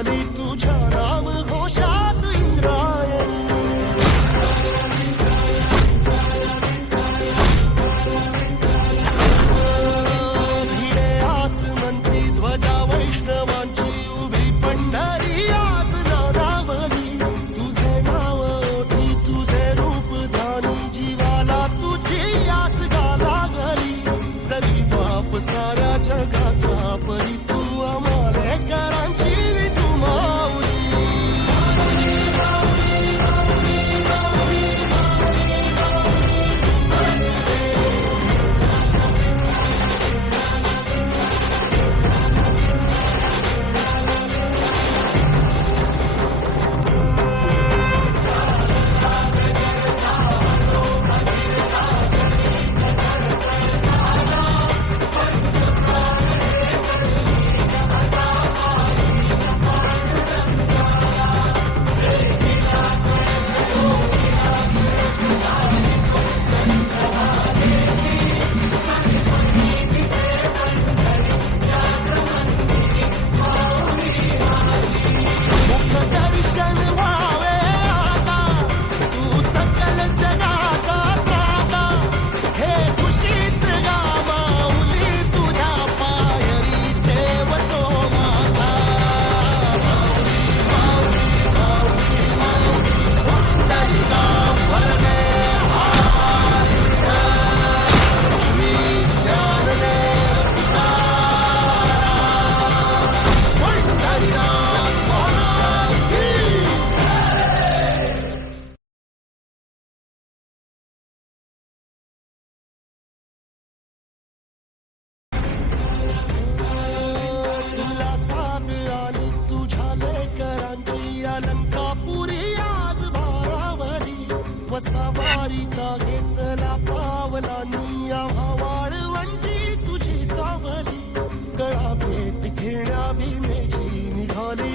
निघाली तुझ्या नाम घोषात इंद्रायणी भिडे आसमंती ध्वजा वैष्णवांची उभी पंढरी आज नादावली तुझे नाव ओठी तुझे रूप ध्यानी जीवाला तुझी आस लागली जरी बाप साऱ्या जगाचा परी तू आमालेकरांची तू माऊली दर्शन व्हावे आता तू सकल जगाचा त्राता हे खुशीत गा माऊली तुझ्या पायरी ठेवतो माता माऊली माऊली माऊली माऊली वरदे तुला साथ आली तुझ्या लेकरांची अलंकापुरी आज भारावली वसावारीचा घेतला पावलांनी आम्हा वाळवंटी तुझी सावली गळा भेट घेण्या भीमेची निघाली